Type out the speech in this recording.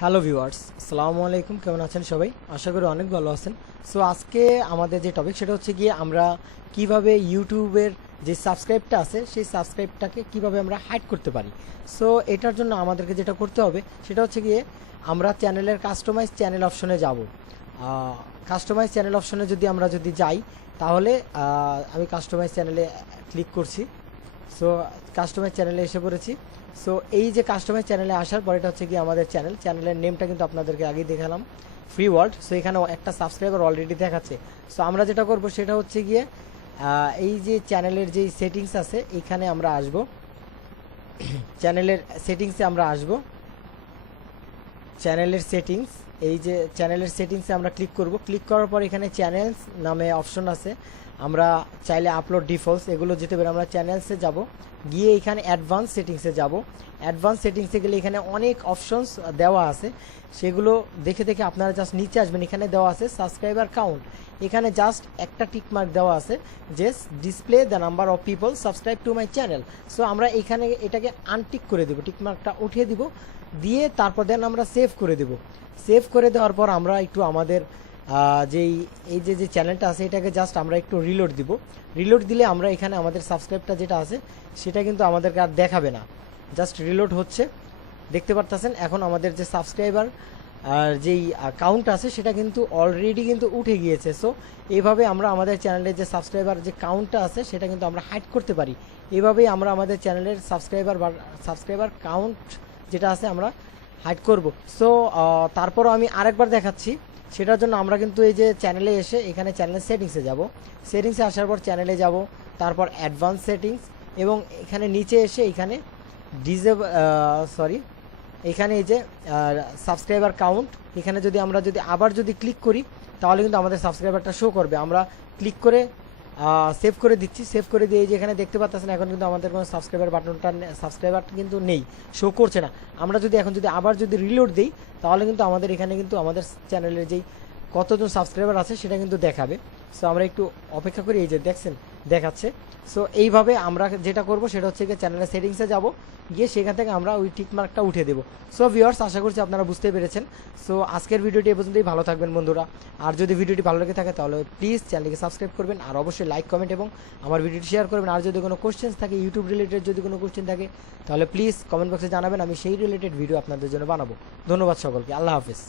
Hello viewers, আসসালামু আলাইকুম। কেমন আছেন সবাই? আশা করি অনেক ভালো আছেন। সো আজকে আমাদের যে টপিক সেটা হচ্ছে গিয়ে আমরা কিভাবে ইউটিউবের যে সাবস্ক্রাইবটা আছে সেই সাবস্ক্রাইবটাকে কিভাবে আমরা হাইড করতে পারি। সো এটার জন্য আমাদেরকে যেটা করতে হবে সেটা হচ্ছে গিয়ে আমরা চ্যানেলের কাস্টমাইজ চ্যানেল অপশনে যাব। কাস্টমাইজ চ্যানেল অপশনে আমরা যদি যাই তাহলে আমি কাস্টমাইজ চ্যানেলে ক্লিক করছি। সো কাস্টমাইজ চ্যানেলে এসে পড়েছি। সো এই যে কাস্টমাইজ চ্যানেলে আসার পর এটা হচ্ছে কি আমাদের চ্যানেলের নেমটা কিন্তু আপনাদেরকে আগেই দেখালাম, ফ্রি ওয়ার্ল্ড। সো এখানে একটা সাবস্ক্রাইবার অলরেডি দেখাচ্ছে। সো আমরা যেটা করব সেটা হচ্ছে গিয়ে এই যে চ্যানেলের যেই সেটিংস আছে এখানে আমরা আসব, চ্যানেলের সেটিংসে আমরা আসব, চ্যানেলের সেটিংস, এই যে চ্যানেলের সেটিংসে আমরা ক্লিক করব। ক্লিক করার পর এখানে চ্যানেলস নামে অপশন আছে, আমরা চাইলে আপলোড ডিফল্টস এগুলো যেতে পারি। আমরা চ্যানেলসে যাব, গিয়ে এখানে অ্যাডভান্স সেটিংসে যাব। অ্যাডভান্স সেটিংসে গেলে এখানে অনেক অপশনস দেওয়া আছে, সেগুলো দেখে দেখে আপনারা জাস্ট নিচে আসবেন। এখানে দেওয়া আছে সাবস্ক্রাইবার কাউন্ট, এখানে জাস্ট একটা টিক মার্ক দেওয়া আছে যে display the number of people subscribe to my channel. So আমরা এখানে এটাকে আনটিক করে দেবো, টিক মার্কটা উঠিয়ে দিব, দিয়ে তারপর দেন আমরা সেভ করে দেব। সেভ করে দেওয়ার পর আমরা একটু আমাদের যেই এই যে যে চ্যানেলটা আছে এটাকে জাস্ট আমরা একটু রিলোড দিব। রিলোড দিলে আমরা এখানে আমাদের সাবস্ক্রাইবটা যেটা আছে সেটা কিন্তু আমাদেরকে আর দেখাবে না, জাস্ট রিলোড হচ্ছে, দেখতে পারতেছেন। এখন আমাদের যে সাবস্ক্রাইবার আর যেই কাউন্ট আছে সেটা কিন্তু অলরেডি কিন্তু উঠে গিয়েছে। সো এইভাবে আমরা আমাদের চ্যানেলের যে সাবস্ক্রাইবার যে কাউন্টটা আছে সেটা কিন্তু আমরা হাইড করতে পারি। এইভাবেই আমরা আমাদের চ্যানেলের সাবস্ক্রাইবার কাউন্ট যেটা আছে আমরা হাইড করব। সো তারপরও আমি আরেকবার দেখাচ্ছি। সেটার জন্য আমরা কিন্তু এই যে চ্যানেলে এসে এখানে চ্যানেলের সেটিংসে যাব, সেটিংসে আসার পর চ্যানেলে যাব, তারপর অ্যাডভান্স সেটিংস, এবং এখানে নিচে এসে এখানে এখানে এই যে সাবস্ক্রাইবার কাউন্ট, এখানে আমরা আবার ক্লিক করি তাহলে কিন্তু আমাদের সাবস্ক্রাইবারটা শো করবে। আমরা ক্লিক করে সেভ করে দিচ্ছি। সেভ করে দিয়ে যে এখানে দেখতে পাচ্ছেন এখন কিন্তু আমাদের কোনো সাবস্ক্রাইবার কিন্তু নেই, শো করছে না। আমরা এখন আবার রিলোড দিই তাহলে কিন্তু আমাদের এখানে কিন্তু আমাদের চ্যানেলের যেই কতজন সাবস্ক্রাইবার আছে সেটা কিন্তু দেখাবে। সো আমরা একটু অপেক্ষা করি, এই যে দেখছেন দেখাচ্ছে। সো এইভাবে আমরা যেটা করব সেটা হচ্ছে গিয়ে চ্যানেলের সেটিংসে যাব, গিয়ে সেখান থেকে আমরা ওই টিকমার্কটা উঠে দেবো। সো ভিউয়ার্স, আশা করছি আপনারা বুঝতে পেরেছেন। সো আজকের ভিডিওটি এ পর্যন্তই। ভালো থাকবেন বন্ধুরা। আর যদি ভিডিওটি ভালো লেগে থাকে তাহলে প্লিজ চ্যানেলকে সাবস্ক্রাইব করবেন, আর অবশ্যই লাইক কমেন্ট এবং আমার ভিডিওটি শেয়ার করবেন। আর যদি কোনো কোশ্চেন্স থাকে, ইউটিউব রিলেটেড যদি কোনো কোশ্চেন থাকে তাহলে প্লিজ কমেন্ট বক্সে জানাবেন, আমি সেই রিলেটেড ভিডিও আপনাদের জন্য বানাবো। ধন্যবাদ সকলকে, আল্লাহ হাফেজ।